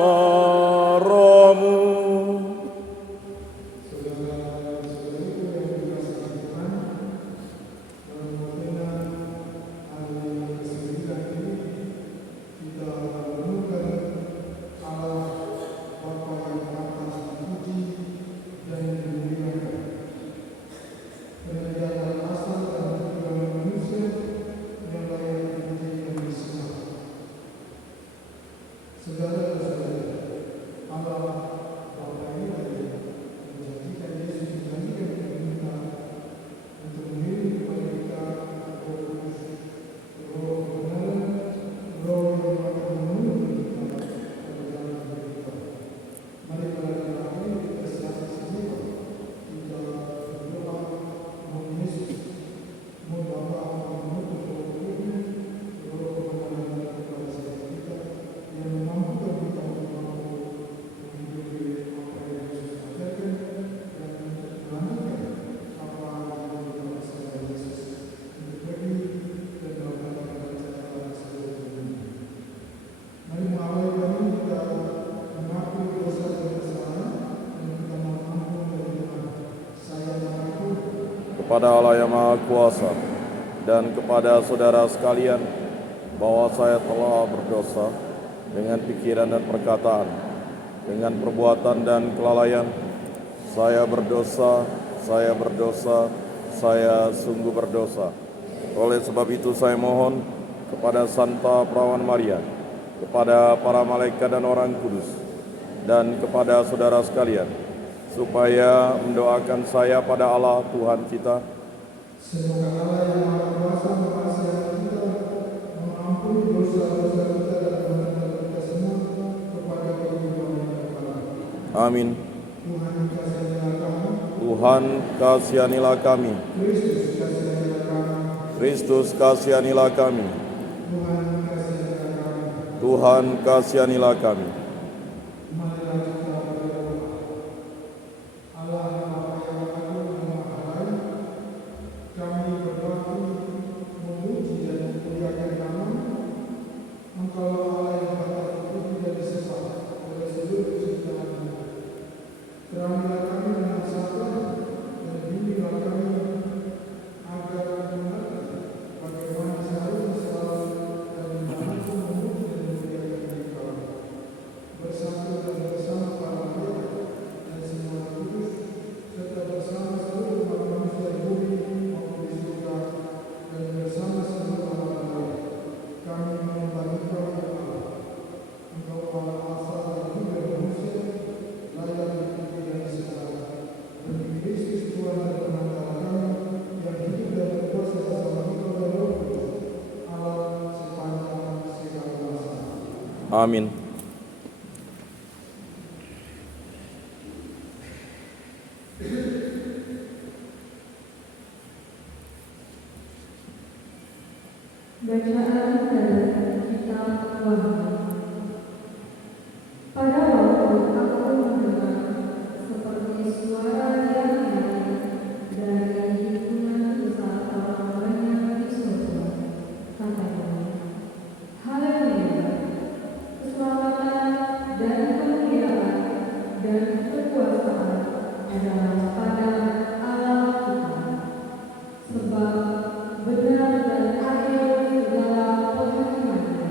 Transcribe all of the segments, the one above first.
bersama rohmu. Kepada Allah yang Maha Kuasa dan kepada saudara sekalian, bahwa saya telah berdosa dengan pikiran dan perkataan, dengan perbuatan dan kelalaian. Saya berdosa, saya sungguh berdosa. Oleh sebab itu saya mohon kepada Santa Perawan Maria, kepada para malaikat dan orang kudus, dan kepada saudara sekalian, supaya mendoakan saya pada Allah Tuhan kita. Semoga Allah yang Maha Kuasa mengasihi kita, mengampuni dosa-dosa kita dan mengantarkan kita semua kepada kehidupan yang kekal. Amin. Tuhan kasihanilah kami. Kristus kasihanilah kami. Tuhan kasihanilah kami. Amin. Bacaan dari Kitab Wahyu. Pada waktu aku mendengar seperti suara yang nyaring dari himpunan besar orang banyak di surga, katanya, Haleluya, keselamatan dan kemuliaan dan kekuasaan adalah pada Allah kita, sebab benar dan adil segala penghakimannya.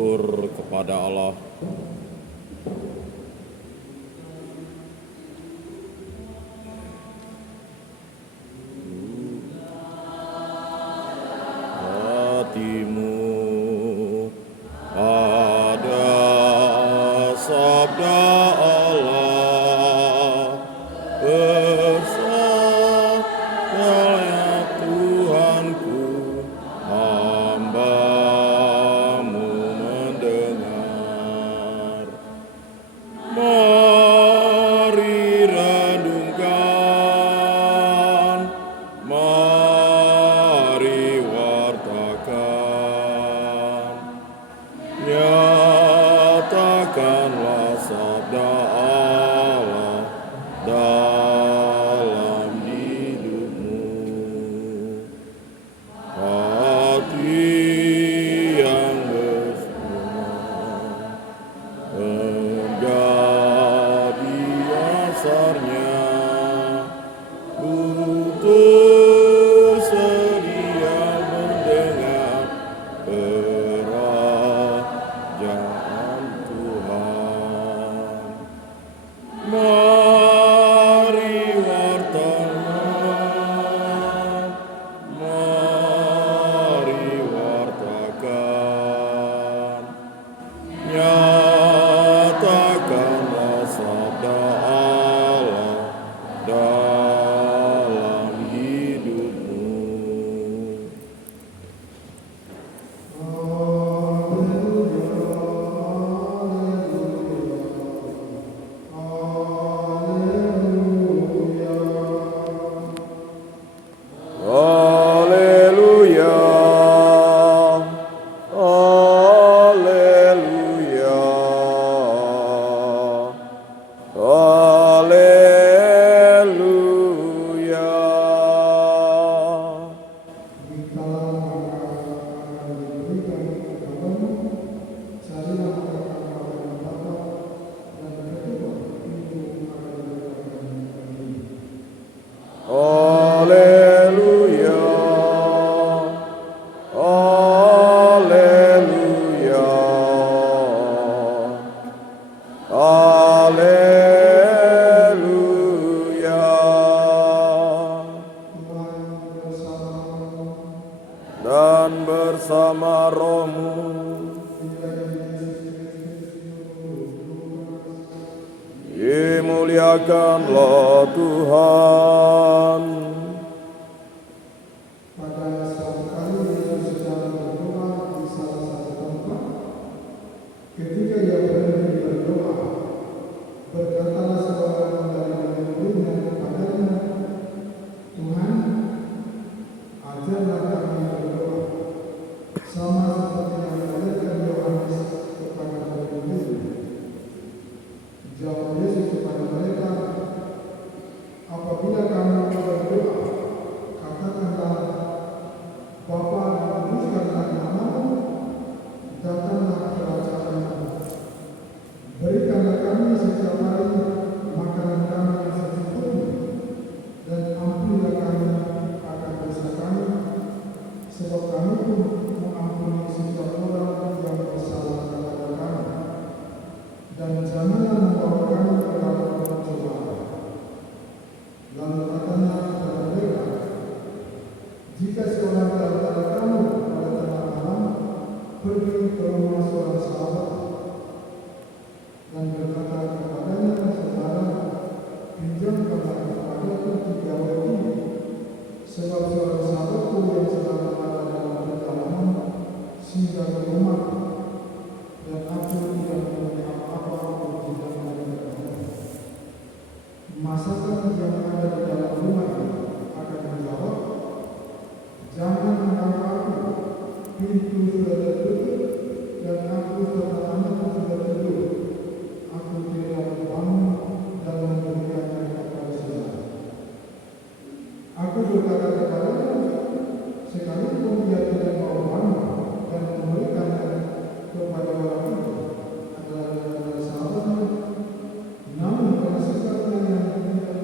syukur kepada Allah. Hatimu ada sabda Allah, bersabdanya Tuhanku, hamba-Mu mendengar. Mari renungkan, mari wartakan, nyatakanlah sabda Allah dalam hidupmu. Hati yang bersemangat menjadi asarnya, butuh sedia mendengar kerajaan Tuhan. Mari wartakan, mari wartakan, nyatakanlah sabda Allah dalam hidupmu. Haleluya, haleluya, haleluya. Haleluya, haleluya, haleluya. Dan bersama rohmu, dimuliakanlah Tuhan. Pada suatu kali Yesus sedang berdoa di salah satu tempat. Ketika ia berhenti berdoa, berkatalah seorang dari murid-muridnya kepadanya, Tuhan, ajarlah kami berdoa, sama seperti yang diajarkan Yohanes kepada murid-muridnya. Jawab Yesus kepada mereka, apabila kamu berdoa, katakanlah, Bapa, dikuduskanlah namamu, datanglah kerajaanmu. Berikanlah kami setiap hari makanan kami yang secukupnya, dan ampunilah kami akan dosa kami, sebab kami pun mengampuni setiap orang yang bersalah kepada kami. Dan janganlah membawa kami ke dalam pencobaan. Lalu katanya kepada mereka, jika seorang di antara kamu pada tengah malam pergi ke rumah seorang sahabat dan berkata kepadanya, saudara, pinjamkanlah kepadaku 3 roti, sebab seorang sahabatku yang sedang ada dalam perjalanan singgah ke rumah, dan aku tidak punya apa-apa untuk pinjamkan kepadanya. Masakan yang ada di dalam rumah itu akan menjawab, jangan mengganggu aku, pintu sudah tertutup dan aku serta anakku sudah tidur. Aku tidak dapat bangun dan memberikannya kepada saudara. Aku berkata kepadanya, sekalipun dia tidak mau bangun dan memberikannya kepada orang itu adalah sahabatnya, namun karena sifatnya yang tidak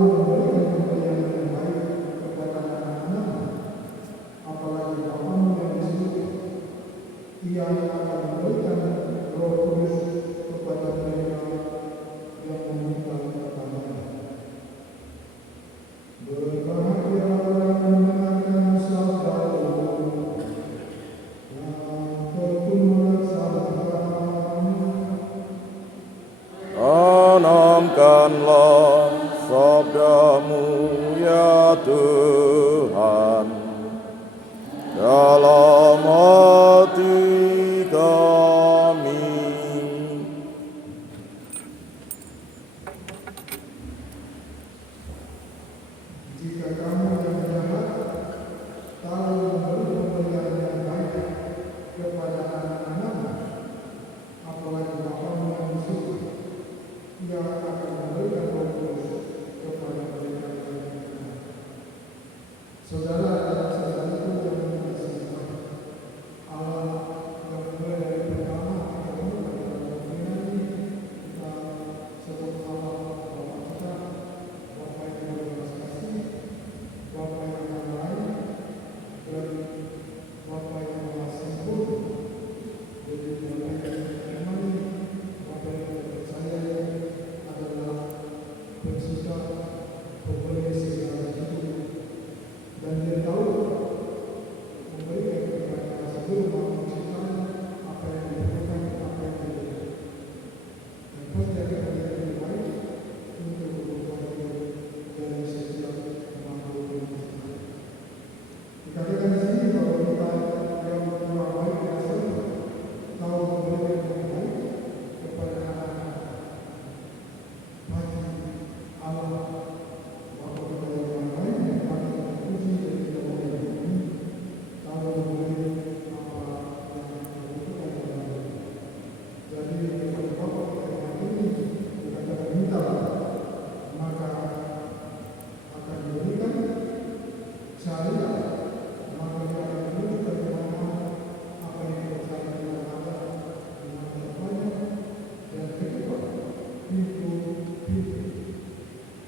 memberikan pemberian yang baik kepada anak-anak, apalagi Bapamu yang di surga, Ia akan memberikan Roh Kudus kepada mereka yang meminta kepadanya. Berbahagialah orang yang mendengarkan sabda-Mu yang penuh kesabaran. Tanamkanlah sabda-Mu ya Tuhan dalam hati kami. Jika kamu yang jahat tahu memberi pemberian yang baik kepada anak-anak, apalagi Bapamu yang di surga, Ia akan memberikan Roh Kudus kepada mereka yang beriman. Saudara dan saudariku yang dikasihi Tuhan, Allah yang mulai dari pertama kita mulai dalam dunia ini, kita sebut Allah Bapa kita, Bapa yang berbelas kasih, Bapa yang akan baik, dan Bapa yang maha sempurna. Jadi Bapa yang beriman, Bapa yang percaya adalah pencipta, pemberi segala hidup, dan Dia tahu memberikan kepada sebelum menciptakan apa yang diperlukan, apa yang diperlukan. Dan pasti akan ada yang baik untuk berbuat dari setiap makhluk yang diciptakan. Dikatakan di sini bahwa kita yang kurang baik biasa tahu memberikan yang baik kepada anak-anak. Bagi Allah, Bapa kita yang baik, yang kami terpuji dan kita boleh ini, tahu memberi apa yang dibutuhkan kepada kita. Jadi kepada Bapa kita yang baik ini, dikatakan mintalah, maka akan diberikan, carilah, maka Dia akan menunjukkan kemana apa yang kita cari tidak ada, di mana terbanyak, dan kedepan pintu-pintu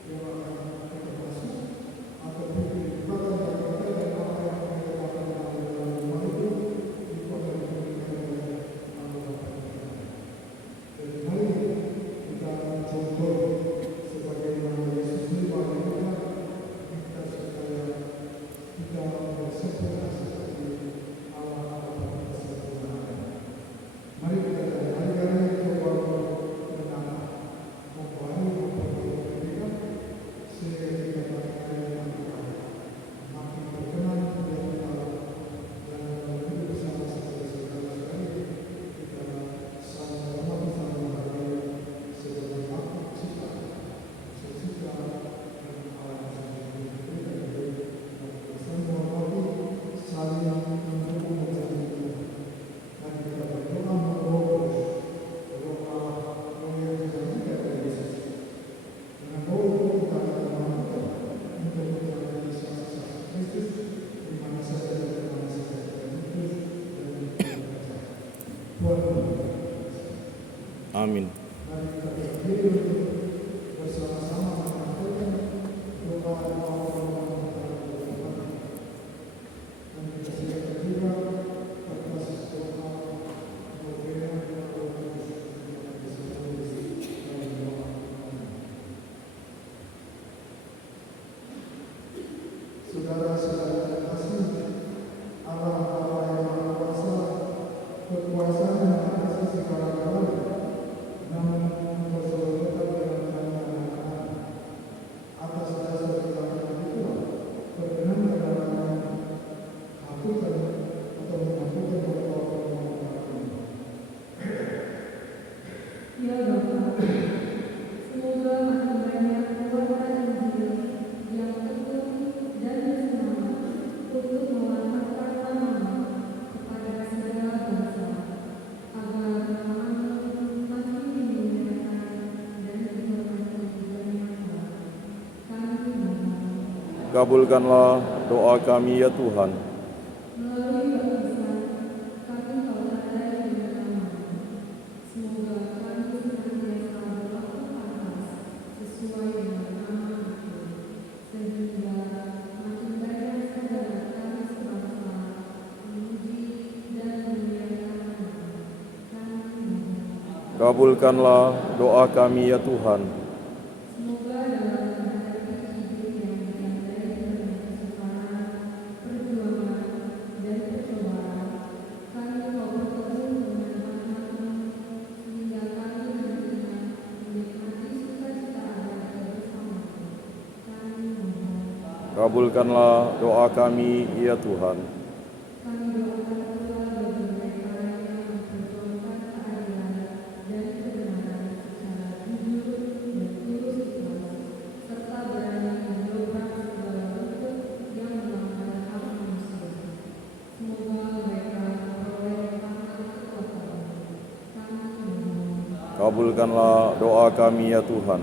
yang akan kita masuk, atau pintu di belakang dari kita, dan apa yang kita lakukan dalam rumah itu, itu akan diberikan oleh Allah Bapa kita. Jadi mari kita contoh sebagaimana Yesus lima kita supaya kita bersempurna seperti Allah Bapa kita sempurna. Mari kita dari hari-hari coba menambah, membaharui pemberian kita, sehingga kita makin makin berkenan kepada Allah, dan hidup bersama sebagai saudara-saudari, kita saling menghormati, saling menghargai sebagai makhluk ciptaan, secipta dengan Allah yang diberikan dari kita saling menghormati, saling mendukung dan saling mendukung. Dan kita berdoa memohon Roh Allah, Roh yang dijanjikan oleh Yesus. Dengan Roh itu kita akan dimampukan untuk menjalani saksi-saksi Kristus di mana saja dan di mana saja kita hidup dan bekerja. Tuhan memberkati. Amin. Mari kita berdiri untuk bersama-sama menyampaikan doa-doa orang-orang yang telah berkorban. Dan kita siapkan juga atas doa novena Roh Kudus yang akan disambung dalam doa. Saudara-saudara yang kasih, Allah Bapa yang Maha Kuasa, kekuasaan yang atas segala-galanya, namun berselalu tetap dalam tangan anak-anak. Atas dasar kekuatan itu, berkenan dalam hapuskan atau menghapuskan perbuatan kami. Ya Bapa, semoga makin banyak keluarga Injil yang tekun dan bersemangat untuk mewartakan nama-Mu kepada segala bangsa, agar nama-Mu makin dimuliakan dan dihormati di dunia akhirat. Kami mohon Kabulkanlah doa kami ya Tuhan. melalui baptisan kami kau tandai dengan nama-Mu. Semoga kami senantiasa berlaku pantas sesuai dengan nama Itu. Kabulkanlah doa kami ya Tuhan. Semoga dalam menghadapi hidup yang ditandai dengan kesukaran, perjuangan, dan percobaan, kami mau bertemu dengan anak-anak-Mu, sehingga kami nantinya menikmati sukacita abadi bersama-Mu. Kami mohon. Kabulkanlah doa kami ya Tuhan. Kami doakan pula bagi mereka yang memperjuangkan keadilan dan kebenaran secara jujur dan tulus ikhlas, serta berani mendobrak segala bentuk yang melanggar hak manusia. Semoga mereka memperoleh pangkat kekuasaan. Kami mohon. Kabulkanlah doa kami ya Tuhan.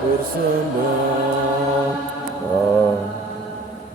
bersembah